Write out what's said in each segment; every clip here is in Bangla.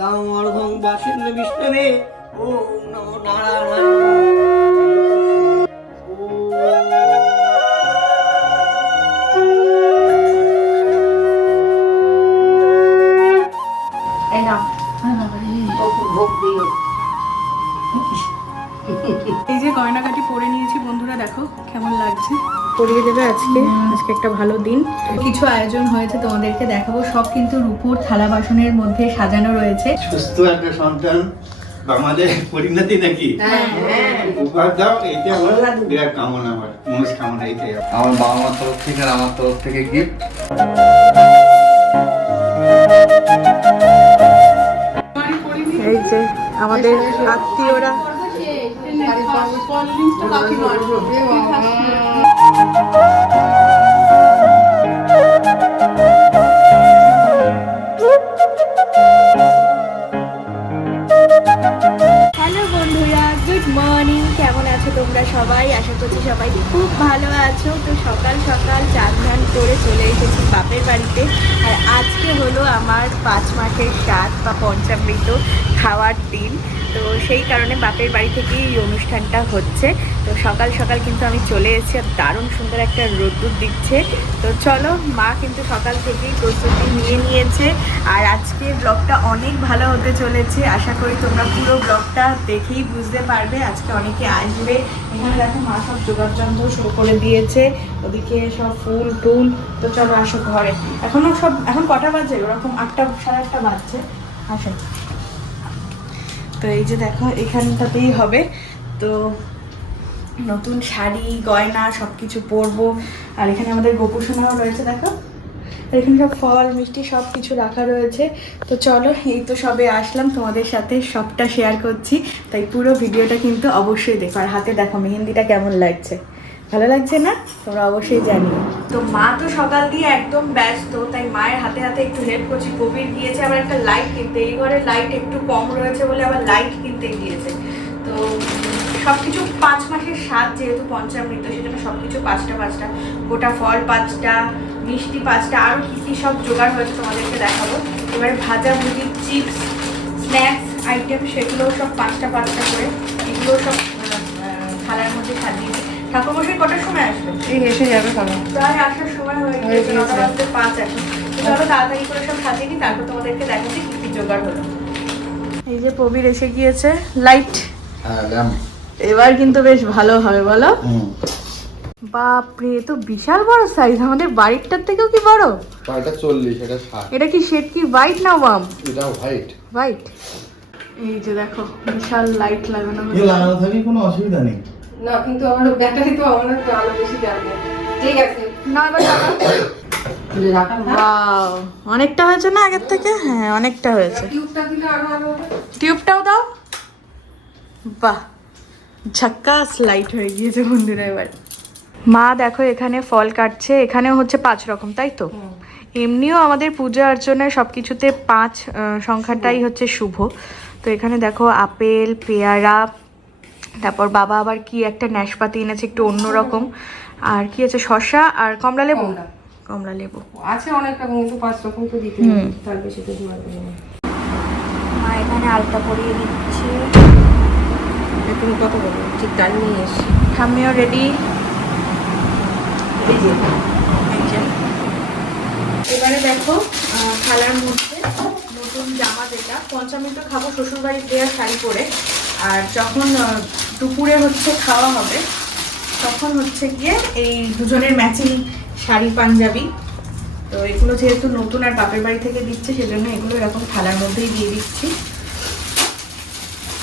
ইদামর্ঘং বাসিন্দ বিষ্ণবে ওম নমো নারায়ণ। এই যে গয়নাকাটি পরে নিয়েছি বন্ধুরা দেখো কেমন লাগছে। পরিয়ে দেবে আজকে আজকে একটা ভালো দিন কিছু আয়োজন হয়েছে তোমাদেরকে দেখাবো সব কিন্তু রূপোর থালা বাসনের মধ্যে সাজানো রয়েছে সুস্থ একটা সন্তান আমাদের পরিণতি নাকি উপহার দাও এটা আমার বিরাট কামনা আমার এটাই আমার বাবা মার তরফ থেকে আর আমার তরফ থেকে গিফট এই যে আমাদের আত্মীয়রা তোমরা সবাই? আশা করছি সবাই খুব ভালো আছো। তো সকাল সকাল চান ধান করে চলে এসেছি বাপের বাড়িতে। আর আজকে হলো আমার পাঁচ মাসের স্বাদ বা পঞ্চামৃত। খাওয়ার দিন। তো সেই কারণে বাপের বাড়ি থেকেই এই অনুষ্ঠানটা হচ্ছে। তো সকাল সকাল কিন্তু আমি চলে এসেছি আর দারুণ সুন্দর একটা রোদ্দুর দিচ্ছে। তো চলো, মা কিন্তু সকাল থেকেই প্রস্তুতি নিয়ে নিয়েছে আর আজকে ব্লগটা অনেক ভালো হতে চলেছে। আশা করি তোমরা পুরো ব্লগটা দেখেই বুঝতে পারবে। আজকে অনেকে আসবে। এখানে দেখো মা সব জোগাড় যন্ত্র শুরু করে দিয়েছে। ওদিকে সব ফুল টুল। তো চলো আসো ঘরে। এখনও সব, এখন কটা বাজে? ওরকম আটটা, সাড়ে আটটা বাজছে। আসো। তো এই যে দেখো এখানটাতেই হবে। তো নতুন শাড়ি, গয়না সব কিছু পরবো। আর এখানে আমাদের গোপুসোনাও রয়েছে, দেখো। এখানে সব ফল, মিষ্টি সব কিছু রাখা রয়েছে। তো চলো, এই তো সবে আসলাম। তোমাদের সাথে সবটা শেয়ার করছি। তাই পুরো ভিডিওটা কিন্তু অবশ্যই দেখো। আর হাতে দেখো, মেহেন্দিটা কেমন লাগছে। ভালো লাগছে না? তোমরা অবশ্যই জানিও। তো মা তো সকাল দিয়ে একদম ব্যস্ত, তাই মায়ের হাতে হাতে একটু হেল্প করছি। কবির গিয়েছে, আবার একটা লাইট কিনতে। এই ঘরে লাইট একটু কম রয়েছে বলে আবার লাইট কিনতে গিয়েছে। তো সবকিছু পাঁচ মাসের স্বাদ যেহেতু পঞ্চামৃত সেজন্য সবকিছু পাঁচটা পাঁচটা। গোটা ফল পাঁচটা, মিষ্টি পাঁচটা আরও কী কী সব জোগাড় হয়েছে তোমাদেরকে দেখাবো। এবার ভাজা ভুজি চিপস স্ন্যাক্স আইটেম সেগুলোও সব পাঁচটা পাঁচটা করে, এগুলোও সব থালার মধ্যে সাজিয়েছি ঠাকুর মশাই কটার সময় আসবে? এই এসে যাবে সবাই। প্রায় আসার সময় হয়ে গিয়েছে। নটা বাজতে পাঁচ এখন। চলো তাড়াতাড়ি করে সব সাজিয়ে নিই তারপর তোমাদেরকে দেখাচ্ছি কি কি জোগাড় হলো। এই যে প্রবীর এসে গিয়েছে লাইট। হ্যাঁ এবার কিন্তু বেশ ভালো হবে বলো। বাপরে তো বিশাল বড় সাইজ আমাদের বাড়িটার থেকেও কি বড়? এটা চল্লিশ এটা ষাট। এটা কি শেড কি হোয়াইট না বাম এটা হোয়াইট হোয়াইট এই যে দেখো বিশাল লাইট লাগানো কি লাগানো থাকি কোনো অসুবিধা নেই। না কিন্তু আমার ব্যাটারি তো আমার একটু আলো বেশি যাবে ঠিক আছে না এবার অনেকটা হয়েছে না আগের থেকে? হ্যাঁ অনেকটা হয়েছে। টিউবটা দিলে আরও আলো হবে। টিউবটাও দাও। বাহ ঝাক্কাস লাইট হয়ে গিয়েছে বন্ধুরা এবার। মা দেখো এখানে ফল কাটছে। এখানেও হচ্ছে পাঁচ রকম তাই তো? এমনিও আমাদের পূজা অর্চনায় সব কিছুতে পাঁচ সংখ্যাটাই হচ্ছে শুভ। তো এখানে দেখো আপেল পেয়ারা তারপর বাবা আবার কি একটা নাশপাতি এনেছে একটু অন্যরকম। আর কি আছে শসা আর কমলা লেবু? কমলা। লেবু। আছে অনেক রকম কিন্তু পাঁচ রকম তো দিতে হবে, তার বেশি তো মা এখানে আলতা পরিয়ে দিচ্ছে তুমি কত বলো? ঠিক টাইম নিয়ে এসছি। ঠাম্মিও রেডি এবারে দেখো থালার মধ্যে নতুন জামা যেটা পঞ্চামৃত খাব শ্বশুরবাড়ি দেওয়া শাড়ি পরে। আর যখন দুপুরে হচ্ছে খাওয়া হবে তখন হচ্ছে গিয়ে এই দুজনের ম্যাচিং শাড়ি পাঞ্জাবি। তো এগুলো যেহেতু নতুন আর বাপের বাড়ি থেকে দিচ্ছে সেজন্য এগুলো এরকম থালার মধ্যেই দিয়ে দিচ্ছি।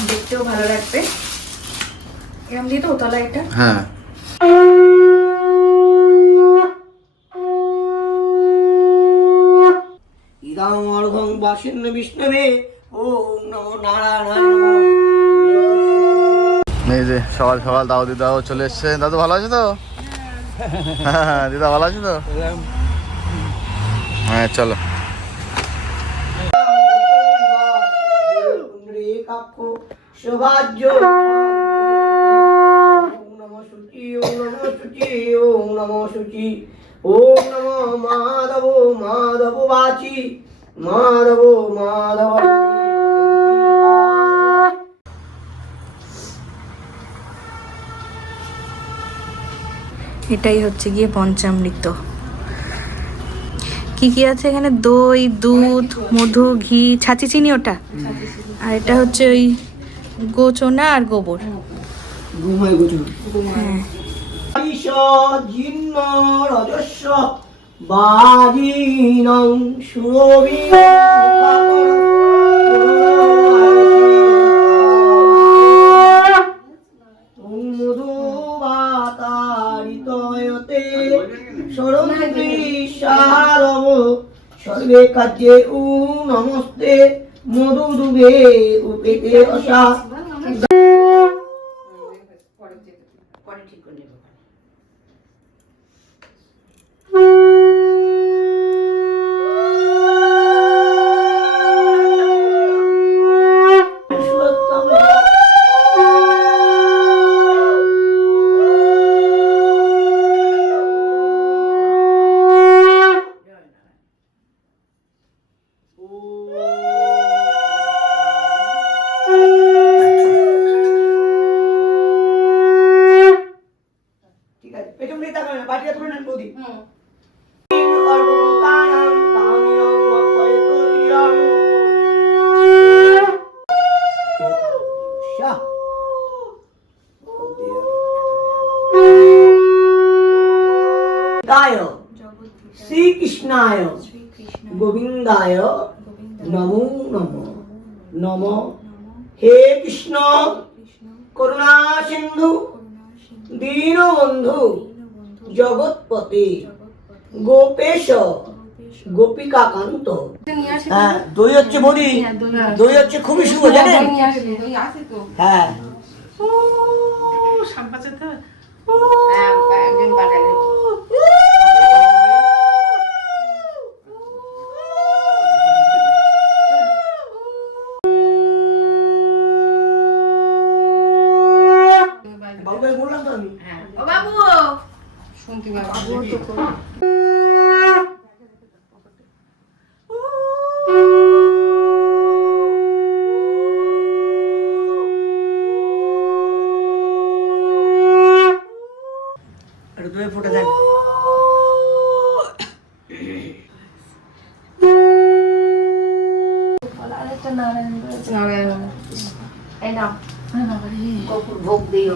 দেখতেও ভালো লাগবে। এরকম দিয়ে তো তলা এটা। হ্যাঁ। ইদামর্ঘং বাসিন্দ বিষ্ণবে ওম নমো নারায়ণ সকাল সকাল দাও দিদাও চলে এসছে। দাদু ভালো আছে তো? হ্যাঁ দিদা ভালো আছে তো? হ্যাঁ চলো। সৌভাগ্য ওম নমঃ শুচি ওম নমঃ মাধব মাধব বাচি, মাধব মাধব এটাই হচ্ছে গিয়ে পঞ্চামৃত। কি কি আছে এখানে? দই দুধ মধু ঘি ছাঁচি চিনি ওটা? আর এটা হচ্ছে ওই গোচনা আর গোবর। হ্যাঁ। বাজিনং সুরবি সারম সর্বে কাজে উ নমস্তে। মধু দুবে উপেতে অসা গায় শ্রীকৃষ্ণায় গোবিন্দায় নমো নম নম হে কৃষ্ণ করুণা সিন্ধু দীনবন্ধু জগৎপতি গোপেশ গোপিকাকান্ত নিয়ে আসি হ্যাঁ দই হচ্ছে বড়ি দই হচ্ছে খুবই শুভ জানেন? নিয়ে ও আছে তো। হ্যাঁ। হ্যাঁ একদিন পাঠালে বাবুকে বললাম তো আমি ও বাবু শুনতে পাবো একটু দই ফুটে দেন নারায়ণ এই নাও কপুর ভোগ দিও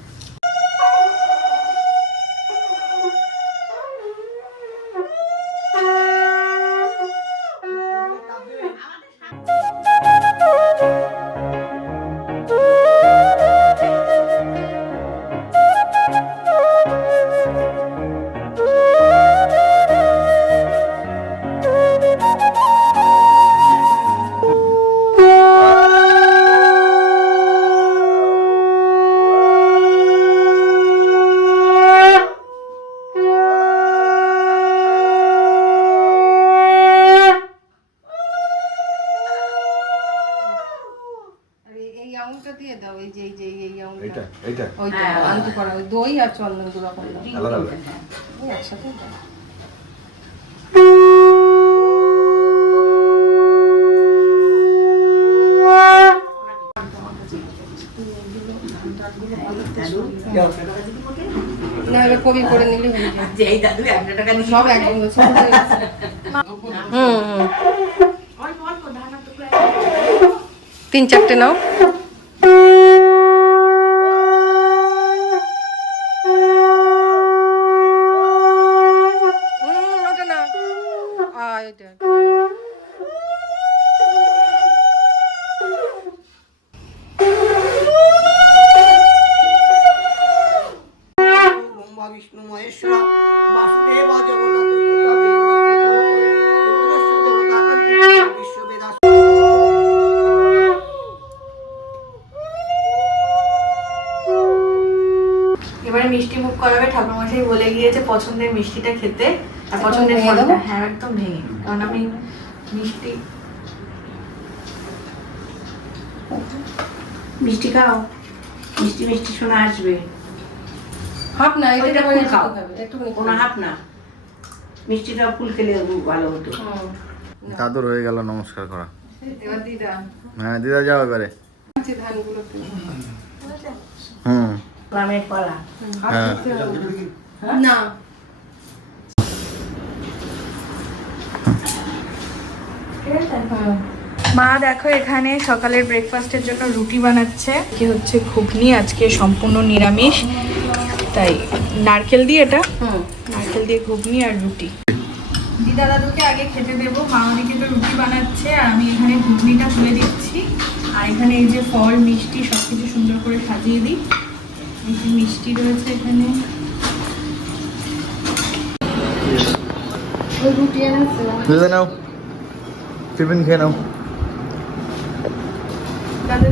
চন্দন গুঁড়া করলাম। আলাদা একসাথে কবি করে নিলে হয়ে সব একদম হুম। তিন চারটে নাও। এবারে মিষ্টি মুখ করাবে ঠাকুরমশাই বলে গিয়েছে পছন্দের মিষ্টিটা খেতে আর পছন্দের ফলটা। হ্যাঁ একদম ভেঙে কারণ আমি মিষ্টি মিষ্টি খাও। মিষ্টি মিষ্টি শোনা আসবে। হাফ না এটা করে খাও। একটুখানি কোনো হাফ না। মিষ্টিটা ফুল খেলে ভালো হতো। দাদুর হয়ে গেল নমস্কার করা। দিদা। হ্যাঁ দিদা যাও এবারে। ধানগুলো হুম। গ্রামের হ্যাঁ। না। মা দেখো এখানে সকালের ব্রেকফাস্টের জন্য রুটি বানাচ্ছে। কি হচ্ছে ঘুগনি আজকে সম্পূর্ণ নিরামিষ। তাই নারকেল দিয়ে এটা? নারকেল দিয়ে ঘুগনি আর রুটি। দিদা দাদুকে আগে খেতে দেবো। মা ওদিকে তো রুটি বানাচ্ছে আর আমি এখানে ঘুগনিটা তুলে দিচ্ছি। আর এখানে এই যে ফল মিষ্টি সব কিছু সুন্দর করে সাজিয়ে দিই। মিষ্টি রয়েছে এখানে। রুটি নাও। টিফিন খেয়ে নাও।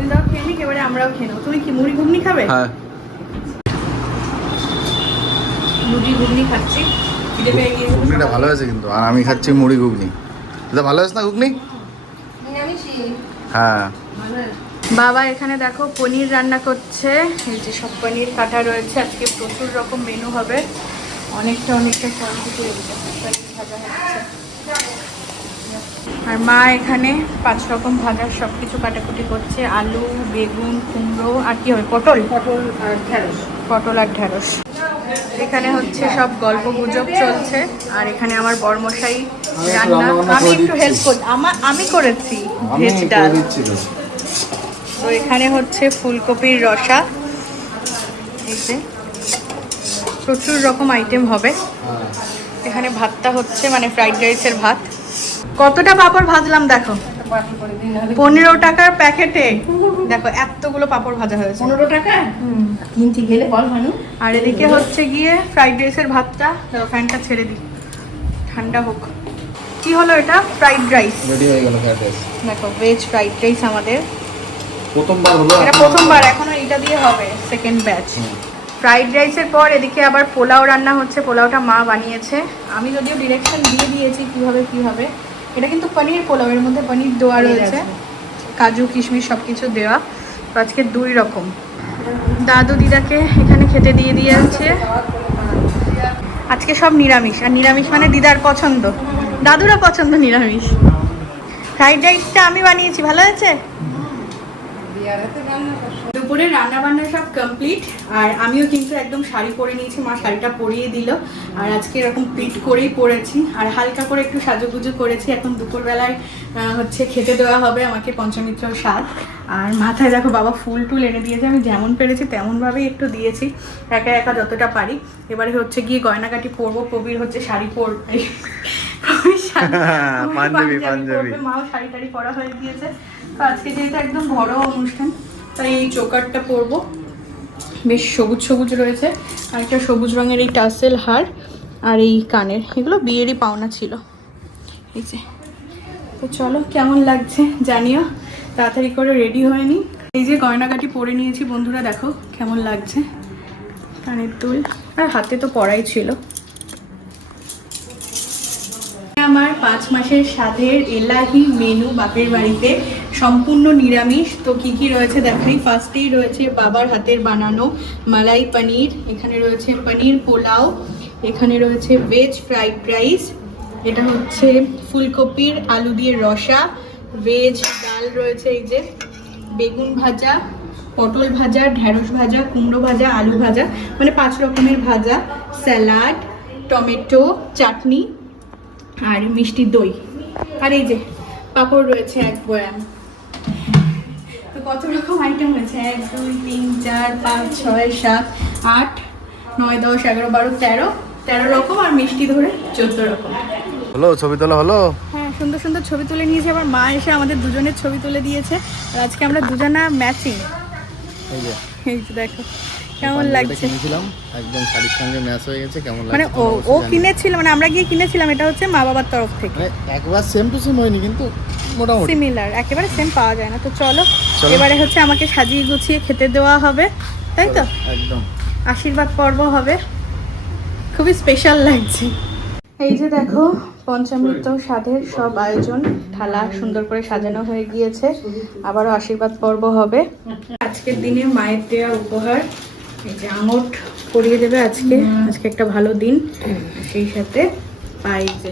দিদাও খেয়ে নিক এবারে আমরাও খেয়ে নেব। তুমি কি মুড়ি ঘুগনি খাবে? হ্যাঁ। মুড়ি ঘুগনি খাচ্ছি। ঘুগনিটা ভালো হয়েছে কিন্তু আর আমি খাচ্ছি মুড়ি ঘুগনি। ভালো হয়েছে না ঘুগনি? হ্যাঁ। ভালো আছে। বাবা এখানে দেখো পনির রান্না করছে। এই যে সব পনির কাটা রয়েছে। আজকে প্রচুর রকম মেনু হবে। অনেকটা অনেকটা কোয়ান্টিটি ভাজা হচ্ছে। আর মা এখানে পাঁচ রকম ভাজার সব কিছু কাটাকুটি করছে। আলু বেগুন কুমড়ো আর কি হবে? পটল? পটল আর ঢেঁড়স। পটল আর ঢ্যাঁড়স এখানে হচ্ছে সব গল্প গুজব চলছে। আর এখানে আমার বরমশাই রান্না আমি একটু হেল্প করি আমার আমি করেছি ভেজ ডাল এখানে হচ্ছে ফুলকপির রসা। এই যে প্রচুর রকম আইটেম হবে। এখানে ভাতটা হচ্ছে মানে ফ্রাইড রাইসের ভাত। কতটা পাপড় ভাজলাম দেখো? পনেরো টাকার প্যাকেটে। দেখো এতগুলো পাপড় ভাজা হয়েছে। পনেরো টাকা? কিনছি গেলে বল ভানু। আর এদিকে হচ্ছে গিয়ে ফ্রাইড রাইসের ভাতটা। ফ্যানটা ছেড়ে দিই। ঠান্ডা হোক। কি হলো এটা? ফ্রাইড রাইস রেডি হয়ে গেল ফ্রাইড রাইস দেখো ভেজ ফ্রাইড রাইস আমাদের। প্রথমবার হলো এটা প্রথমবার এখনও এটা দিয়ে হবে সেকেন্ড ব্যাচ ফ্রাইড রাইসের পর এদিকে আবার পোলাও রান্না হচ্ছে পোলাওটা মা বানিয়েছে। আমি যদিও ডিরেকশন দিয়ে দিয়েছি কীভাবে কি হবে এটা কিন্তু পনির পোলাও এর মধ্যে পনির দেওয়া রয়েছে। কাজু কিশমিশ সব কিছু দেওয়া। তো আজকে দুই রকম। দাদু দিদাকে এখানে খেতে দিয়ে দিয়ে আছে আজকে সব নিরামিষ আর নিরামিষ মানে দিদার পছন্দ। দাদুরা পছন্দ নিরামিষ। ফ্রাইড রাইসটা আমি বানিয়েছি ভালো হয়েছে? দুপুরে রান্না বান্না সব কমপ্লিট আর আমিও কিন্তু একদম শাড়ি পরে নিয়েছি মা শাড়িটা পরিয়ে দিল আর আজকে এরকম পিট করেই পরেছি আর হালকা করে একটু সাজুগুজু করেছি এখন দুপুরবেলায় আহ, হচ্ছে খেতে দেওয়া হবে আমাকে পঞ্চমিত্র স্বাদ আর মাথায় দেখো বাবা ফুল টুল এনে দিয়েছে আমি যেমন পেরেছি তেমনভাবেই একটু দিয়েছি একা একা যতটা পারি এবারে হচ্ছে গিয়ে গয়নাগাটি পরবো প্রবীর হচ্ছে শাড়ি পাঞ্জাবি। মাও শাড়ি টাড়ি পরা হয়ে গিয়েছে। আজকে যেহেতু একদম বড় অনুষ্ঠান, তাই এই চোকারটা পরবো। বেশ সবুজ সবুজ রয়েছে। আর একটা সবুজ রঙের এই টাসেল হার আর এই কানের, এগুলো বিয়েরই পাওনা ছিল। এই যে। তো চলো, কেমন লাগছে জানিও। তাড়াতাড়ি করে রেডি হয়ে এই যে গয়নাকাটি পরে নিয়েছি, বন্ধুরা দেখো কেমন লাগছে। কানের দুল। আর হাতে তো পরাই ছিল। আমার পাঁচ মাসের স্বাদের এলাহি মেনু বাপের বাড়িতে সম্পূর্ণ নিরামিষ। তো কি কি রয়েছে দেখাই? ফার্স্টেই রয়েছে বাবার হাতের বানানো মালাই পনির, এখানে রয়েছে পনির পোলাও, এখানে রয়েছে ভেজ ফ্রাইড রাইস এটা হচ্ছে ফুলকপির আলু দিয়ে রসা ভেজ ডাল রয়েছে এই যে, বেগুন ভাজা, পটল ভাজা ঢ্যাঁড়স ভাজা, কুমড়ো ভাজা, আলু ভাজা মানে পাঁচ রকমের ভাজা, স্যালাড, টমেটো, চাটনি আর মিষ্টি দই। আর এই যে পাঁপড় রয়েছে এক বয়াম। তো কত রকম আইটেম হয়েছে এক দুই তিন চার পাঁচ ছয় সাত আট নয় দশ এগারো বারো তেরো। তেরো রকম আর মিষ্টি ধরে চোদ্দ রকম। হলো? ছবি তোলা হলো? হ্যাঁ সুন্দর সুন্দর ছবি তুলে নিয়েছে। আবার মা এসে আমাদের দুজনের ছবি তুলে দিয়েছে। আর আজকে আমরা দুজনা ম্যাচিং এই যে দেখো। কেমন লাগছে? কিনেছিলাম। একদম শাড়ির সঙ্গে ম্যাচ হয়ে গেছে কেমন লাগছে মানে ও ও কিনেছিল মানে আমরা গিয়ে কিনেছিলাম এটা হচ্ছে মা বাবার তরফ থেকে। মানে একবার সেম টু সেম হয়নি কিন্তু মোটামুটি। সিমিলার একেবারে সেম পাওয়া যায় না। তো চলো চলো। এবারে হচ্ছে আমাকে সাজিয়ে গুছিয়ে খেতে দেওয়া হবে তাই তো? একদম। আশীর্বাদ পর্ব হবে। খুবই স্পেশাল লাগছে। এই যে দেখো পঞ্চামৃত স্বাদের সব আয়োজন থালা সুন্দর করে সাজানো হয়ে গিয়েছে। আবারও আশীর্বাদ পর্ব হবে। আজকের দিনে মায়ের দেওয়া উপহার। এই যে আঙট পরিয়ে দেবে আজকে। আজকে একটা ভালো দিন। সেই সাথে পাই যে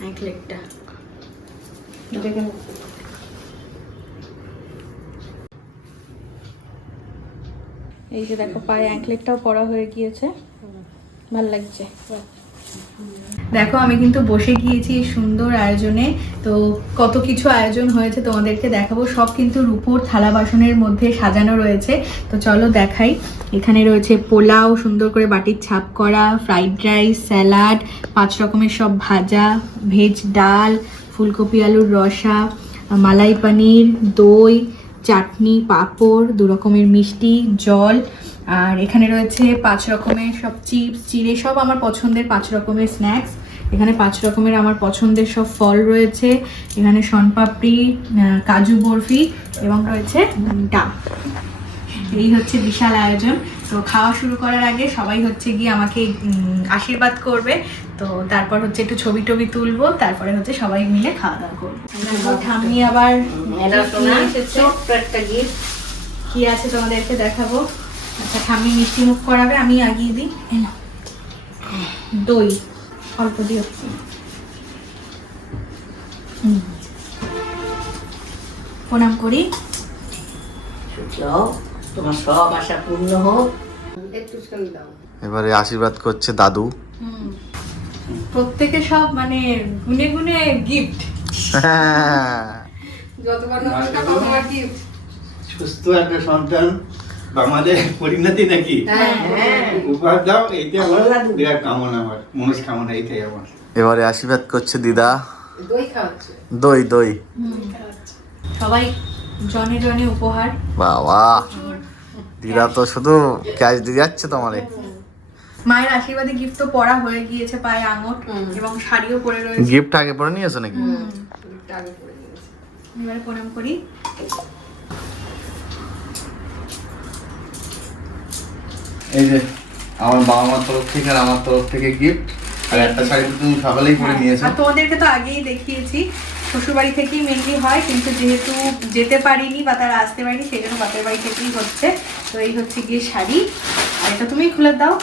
অ্যাঙ্কলেটটা এই যে দেখো পায়ে অ্যাঙ্কলেটটাও পরা হয়ে গিয়েছে। ভালো লাগছে। দেখো, আমি কিন্তু বসে গিয়েছি সুন্দর আয়োজনে। তো কত কিছু আয়োজন হয়েছে তোমাদেরকে দেখাবো। সব কিন্তু রূপোর থালা বাসনের মধ্যে সাজানো রয়েছে। তো চলো দেখাই। এখানে রয়েছে পোলাও, সুন্দর করে বাটির ছাপ করা ফ্রাইড রাইস স্যালাড পাঁচ রকমের সব ভাজা ভেজ ডাল, ফুলকপি আলুর রসা, মালাই পনির, দই, চাটনি, পাঁপড়, দু রকমের মিষ্টি, জল। আর এখানে রয়েছে পাঁচ রকমের সব চিপস চিড়ে সব আমার পছন্দের পাঁচ রকমের স্ন্যাক্স। এখানে পাঁচ রকমের আমার পছন্দের সব ফল রয়েছে। এখানে শনপাপড়ি কাজু বরফি এবং রয়েছে ডাব। এই হচ্ছে বিশাল আয়োজন। তো খাওয়া শুরু করার আগে সবাই হচ্ছে গিয়ে আমাকে আশীর্বাদ করবে। তো তারপর হচ্ছে একটু ছবি টবি তুলবো তারপরে হচ্ছে সবাই মিলে খাওয়া দাওয়া করব ঠাম্মি আবার একটা গিফট কি আছে তোমাদেরকে দেখাবো? আচ্ছা ঠাম্মি মিষ্টি মুখ করাবে আমি আগিয়ে দিই। দই অল্প দিও। হুম। প্রণাম করি। তোমার সব আশা পূর্ণ হোক। একটু শুনে দাও। এবারে আশীর্বাদ করছে দাদু। প্রত্যেকে সব মানে গুনে গুনে গিফট যতবার হোক ততবার গিফট সুস্থ একটা সন্তান। আমাদের পরিণতি নাকি? হ্যাঁ হ্যাঁ। উপহার দাও এইটা আমার বিরাট কামনা আমার মনস্কামনা এইটাই আমার। এবারে আশীর্বাদ করছে দিদা। দই খাওয়াচ্ছে। দই দই। সবাই জনে জনে উপহার। বাবা দিদা তো শুধু ক্যাশ দিয়ে যাচ্ছে তোমারে। মায়ের আশীর্বাদে গিফট তো পরা হয়ে গিয়েছে পায়ে আঙট এবং শাড়িও পরে রয়েছে। গিফট আগে পরে নিয়েছো নাকি? আগে দিয়েছে এবারে প্রণাম করি। এই যে আমার বাবা মার তরফ থেকে আর আমার তরফ থেকে গিফট আর একটা শাড়ি তো তুমি সকালেই পরে নিয়েছো। আর তোমাদেরকে তো আগেই দেখিয়েছি শ্বশুরবাড়ি থেকেই মেনলি হয় কিন্তু যেহেতু যেতে পারিনি বা তারা আসতে পারিনি সেই জন্য বাপের বাড়ি থেকেই হচ্ছে। তো এই হচ্ছে গিয়ে শাড়ি আর এটা তুমি খুলে দাও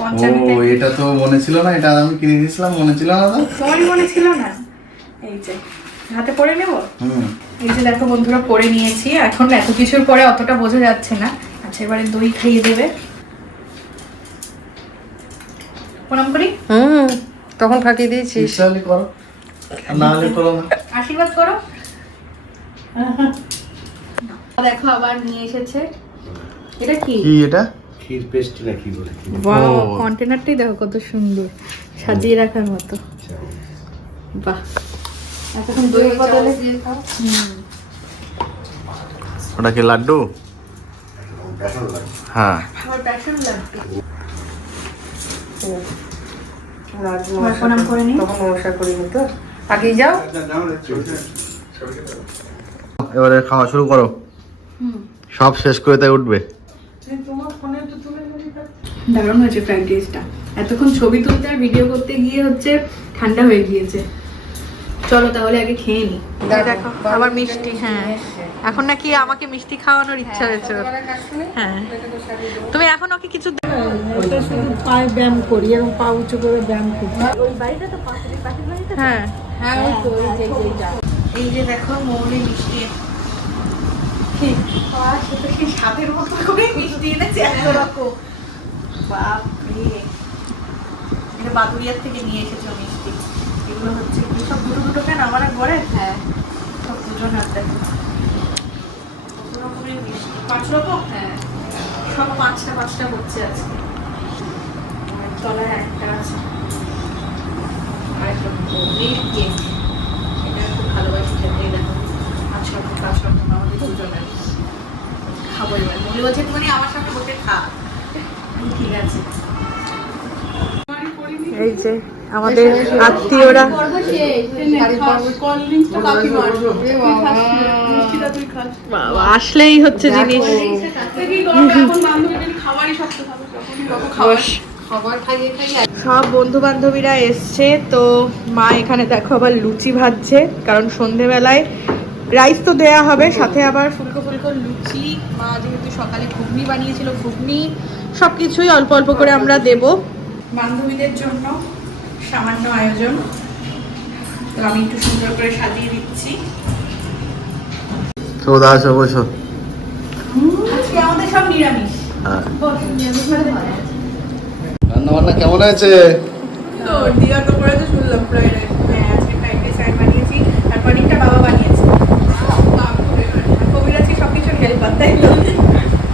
ও এটা তো মনে ছিল না এটা আমি কিনে দিয়েছিলাম মনে ছিল না তো? তোমারই মনে ছিল না? এই যে হাতে পরে নেব? হুম। এই যে দেখো বন্ধুরা পরে নিয়েছি এখন এত কিছুর পরে অতটা বোঝা যাচ্ছে না। আচ্ছা এবারে দই খাইয়ে দেবে। প্রণাম করি। হুম তখন ফাঁকিয়ে দিয়েছিস। ইচ্ছা করো। না হলে করো না। আশীর্বাদ করো। দেখো আবার নিয়ে এসেছে। এটা কি? কি এটা? ক্ষীর পেস্ট্রি না কি বলে? বাহ কন্টেনারটাই দেখো কত সুন্দর। সাজিয়ে রাখার মতো। বাহ। এতক্ষণ দই দই বদলে দিয়ে খাও। ওটা কি লাড্ডু? হ্যাঁ। লাড্ডু প্রণাম করে নিই। তখন নমস্কার করিনি তো। আগেই যাও। এবারে খাওয়া শুরু করো। সব শেষ করে তাই উঠবে। দারুণ হয়েছে ফ্রাইড রাইসটা এতক্ষণ ছবি তুলতে আর ভিডিও করতে গিয়ে হচ্ছে ঠান্ডা হয়ে গিয়েছে। চলো তাহলে আগে খেয়ে নি। দেখো আবার মিষ্টি হ্যাঁ। এখন নাকি আমাকে মিষ্টি খাওয়ানোর ইচ্ছা হয়েছে। হ্যাঁ। তুমি এখন ওকে কিছু শুধু পায়ে ব্যায়াম করি এবং পা উঁচু করে ব্যায়াম করি। হ্যাঁ হ্যাঁ। ওই তো ওই যে এই যে দেখো মৌলি মিষ্টি। সাপের মতো করে মিষ্টি এনেছে। এত রকম। বাপরে। এটা বাদুরিয়ার থেকে নিয়ে এসেছ মিষ্টি। এগুলো হচ্ছে কি সব দুটো দুটো কেন? আমার এক বড় হ্যাঁ। সব দুজন হাতে কত পাঁচ রকম হ্যাঁ। সব পাঁচটা পাঁচটা হচ্ছে আজকে। তলায় একটা আছে। এটা খুব ভালোবাসি খেতে পাঁচ রকম পাঁচ রকম আমাদের দুজনের। খাব এবার। মনে বলছে মানে আমার সাথে বসে খা। ঠিক আছে। এই যে আমাদের আত্মীয়রা। আসলেই হচ্ছে জিনিস। সব বন্ধু বান্ধবীরা এসছে তো মা এখানে দেখো আবার লুচি ভাজছে কারণ সন্ধেবেলায় রাইস তো দেয়া হবে সাথে আবার ফুলকো ফুলকো লুচি। মা যেহেতু সকালে ঘুগনি বানিয়েছিল ঘুগনি সব কিছুই অল্প অল্প করে আমরা দেব। বান্ধবীদের জন্য সামান্য আয়োজন। তো আমি একটু সুন্দর করে সাজিয়ে দিচ্ছি। সৌদা আসো বসো। আজকে আমাদের সব নিরামিষ। হ্যাঁ। রান্না বান্না কেমন আছে? তো দিদা তো শুনলাম ফ্রাইড রাইস হ্যাঁ আজকে ফ্রাইড রাইস আমি বানিয়েছি আর পনিরটা বাবা বানিয়েছে। কবির আজকে সব তাই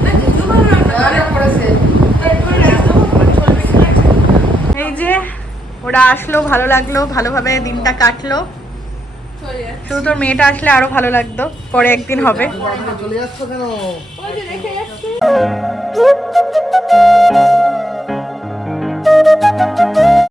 না কিছু ভালো রান্না করে। এই যে ওরা আসলো ভালো লাগল ভালোভাবে দিনটা কাটলো। শুধু তোর মেয়েটা আসলে আরও ভালো লাগতো পরে একদিন হবে। চলে যাচ্ছ কেন?